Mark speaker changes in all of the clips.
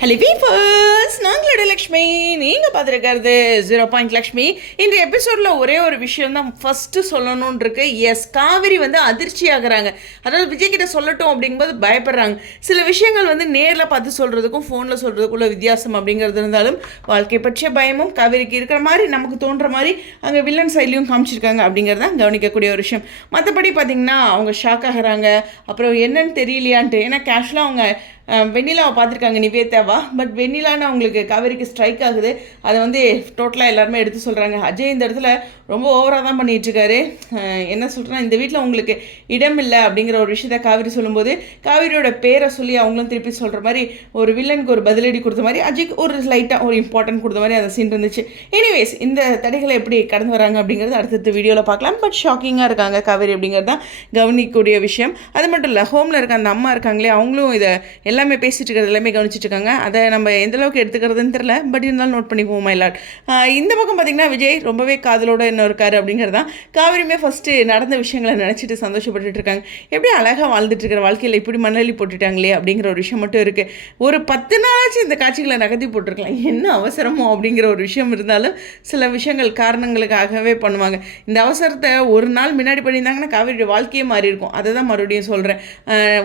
Speaker 1: Hello peepers நாங்களோட Lakshmi. நீங்கள் பார்த்துருக்கிறது zero point Lakshmi இந்த எபிசோடில் ஒரே ஒரு விஷயம் தான் ஃபஸ்ட்டு சொல்லணும்னு இருக்கு எஸ் காவிரி வந்து அதிர்ச்சி ஆகுறாங்க. அதாவது விஜய் கிட்ட சொல்லட்டும் அப்படிங்கும்போது பயப்படுறாங்க. சில விஷயங்கள் வந்து நேரில் பார்த்து சொல்கிறதுக்கும் ஃபோனில் சொல்கிறதுக்குள்ள வித்தியாசம் அப்படிங்கிறது இருந்தாலும் வாழ்க்கை பற்றிய பயமும் காவிரிக்கு இருக்கிற மாதிரி நமக்கு தோன்ற மாதிரி அங்கே வில்லன் சைட்லையும் காமிச்சிருக்காங்க அப்படிங்கிறது தான் கவனிக்கக்கூடிய ஒரு விஷயம். மற்றபடி பார்த்திங்கன்னா அவங்க ஷாக் ஆகிறாங்க. அப்புறம் என்னன்னு தெரியலையான்ட்டு ஏன்னா கேஷுவலாக அவங்க வெண்ணிலாவை பார்த்துருக்காங்க நிவேதாவா? பட் வெண்ணிலான்னு அவங்களுக்கு காவேரிக்கு ஸ்ட்ரைக் ஆகுது. அதை வந்து டோட்டலாக எல்லாருமே எடுத்து சொல்கிறாங்க அஜய் இந்த இடத்துல ரொம்ப ஓவராக தான் பண்ணிகிட்ருக்காரு என்ன சொல்கிறேன்னா இந்த வீட்டில் உங்களுக்கு இடம் இல்லை அப்படிங்கிற ஒரு விஷயத்த காவேரி சொல்லும்போது காவேரியோட பேரை சொல்லி அவங்களும் திருப்பி சொல்கிற மாதிரி ஒரு வில்லனுக்கு ஒரு பதிலடி கொடுத்த மாதிரி அஜய்க்கு ஒரு லைட்டாக ஒரு இம்பார்ட்டன்ட் கொடுத்த மாதிரி அந்த சீன் இருந்துச்சு. எனிவேஸ் இந்த தடைகளை எப்படி கடந்து வராங்க அப்படிங்கிறது அடுத்தடுத்த வீடியோவில் பார்க்கலாம். பட் ஷாக்கிங்காக இருக்காங்க காவேரி அப்படிங்கிறது தான் கவனிக்கக்கூடிய விஷயம். அது மட்டும் இல்லை ஹோமில் இருக்க அந்த அம்மா இருக்காங்களே அவங்களும் இதை எல்லாமே பேசிட்டு இருக்கிறது எல்லாமே கவனிச்சிட்டு இருக்காங்க அதை நம்ம எந்த அளவுக்கு எடுத்துக்கிறதுன்னு தெரில பட் இருந்தாலும் நோட் பண்ணிக்குவோம் மயிலாட் இந்த பக்கம் பார்த்தீங்கன்னா விஜய் ரொம்பவே காதலோட என்ன இருக்காரு அப்படிங்கிறது தான். காவிரியுமே ஃபஸ்ட்டு நடந்த விஷயங்களை நினச்சிட்டு சந்தோஷப்பட்டுட்டு இருக்காங்க எப்படி அழகாக வாழ்ந்துட்டு இருக்கிற வாழ்க்கையில் இப்படி மண்ணலி போட்டுட்டாங்களே அப்படிங்கிற ஒரு விஷயம் மட்டும் இருக்குது ஒரு பத்து நாளாச்சும் இந்த காட்சிகளை நகர்த்தி போட்டிருக்கலாம். என்ன அவசரமோ அப்படிங்கிற ஒரு விஷயம் இருந்தாலும் சில விஷயங்கள் காரணங்களுக்காகவே பண்ணுவாங்க. இந்த அவசரத்தை ஒரு நாள் முன்னாடி பண்ணியிருந்தாங்கன்னா காவிரியோட வாழ்க்கையே மாறி இருக்கும் அதை தான் மறுபடியும் சொல்கிறேன்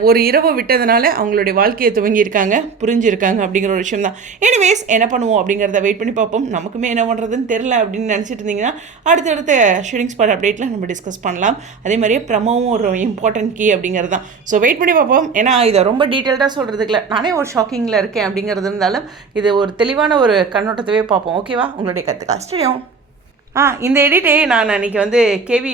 Speaker 1: ஒரு இரவு விட்டதுனால அவங்களுடைய வாழ்க்கையை துவங்கியிருக்காங்க புரிஞ்சிருக்காங்க அப்படிங்கிற ஒரு விஷயம் தான் எனிவேஸ் என்ன பண்ணுவோம் அப்படிங்கிறத வெயிட் பண்ணி பார்ப்போம். நமக்குமே என்ன பண்ணுறதுன்னு தெரில அப்படின்னு நினச்சிட்டு இருந்தீங்கன்னா அடுத்தடுத்த ஷூட்டிங் ஸ்பாட் அப்டேட்டில் நம்ம டிஸ்கஸ் பண்ணலாம். அதே மாதிரியே ப்ரமோவும் ஒரு இம்பார்ட்டன்ட் கீ அப்படிங்கிறது தான் ஸோ வெயிட் பண்ணி பார்ப்போம். ஏன்னா இதை ரொம்ப டீட்டெயில்டாக சொல்கிறதுக்குல நானே ஒரு ஷாக்கிங்கில் இருக்கேன் அப்படிங்கிறது இருந்தாலும் இது ஒரு தெளிவான ஒரு கண்ணோட்டத்தவே பார்ப்போம். ஓகேவா உங்களுடைய கற்று கஷ்டம் ஆ இந்த எடிட்டே நான் அன்றைக்கி வந்து கேவி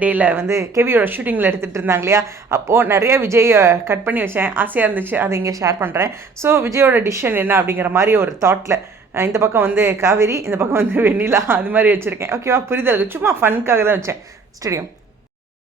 Speaker 1: டேயில் வந்து கேவியோட ஷூட்டிங்கில் எடுத்துகிட்டு இருந்தாங்க இல்லையா? அப்போது நிறைய விஜயை கட் பண்ணி வச்சேன். ஆசையாக இருந்துச்சு. அதை இங்கே ஷேர் பண்ணுறேன் ஸோ விஜயோட டிசிஷன் என்ன அப்படிங்கிற மாதிரி ஒரு தாட்டில் இந்த பக்கம் வந்து காவேரி இந்த பக்கம் வந்து வெண்ணிலா அது மாதிரி வச்சுருக்கேன். ஓகேவா புரிதல். சும்மா ஃபன்க்காக தான் வச்சேன். ஸ்டேடியம்